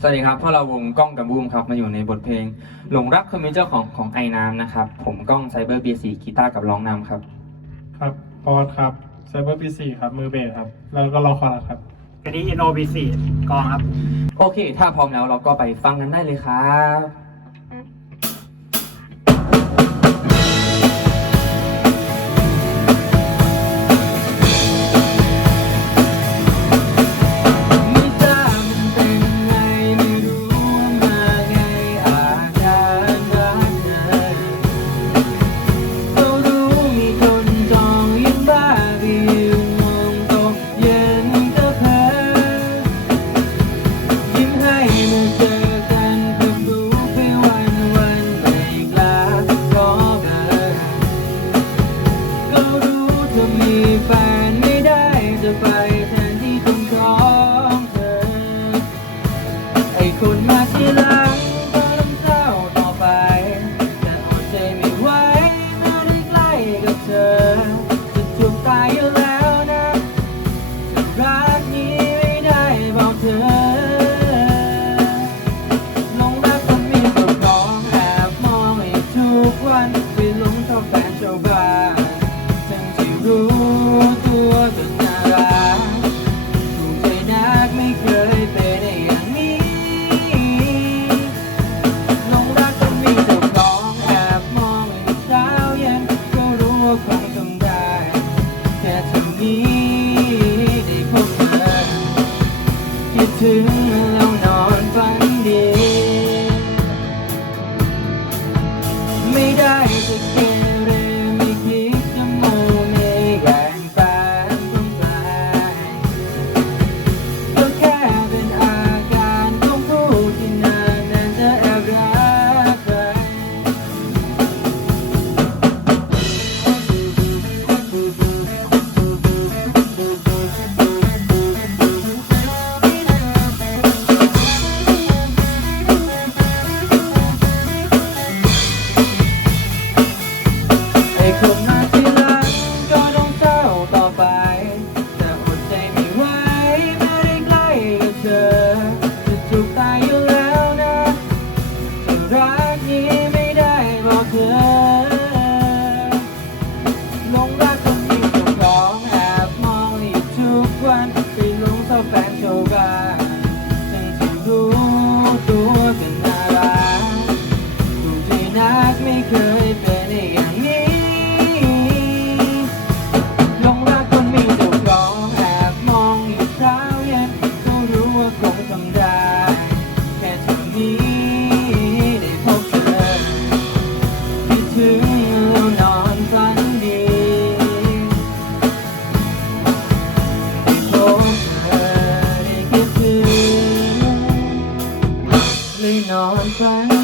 สวัสดีครับพวกเราวงกล้องกับบูมครับมาอยู่ในบทเพลง หลงรักคนเป็นเจ้าของของไอ้น้ำนะครับ ผมกล้องไซเบอร์เบียสีกีตาร์กับร้องนำครับ ครับปอดครับไซเบอร์พีซีครับ มือเบสครับ แล้วก็รอคอรัสครับอันนี้ NOBC กองครับ โอเค ถ้าพร้อมแล้วเราก็ไปฟังกันได้เลยครับ คนมาทีหลังก็ต้องเศร้าต่อไป แต่อดใจไม่ไหวเมื่อได้ใกล้กับเธอจะจูบตายอยู่แล้วนะรักนี้ไม่ได้บอกเธอลงรักคนมีเจ้าของแอบมองอยู่ทุกวันไปหลงชอบแฟนชาวบ้านทั้งที่รู้ ก็รู้ว่าคงต้องได้แค่เท่านี้ได้พบเธอคิดถึงแล้วนอนฝันดี ไม่ได้จะเคนมาทีหลั แค่เท่านี้ได้พบเธอคิดถึงแล้วนอนฝันดีได้พบเธอได้คิดถึงเลยนอนฝัน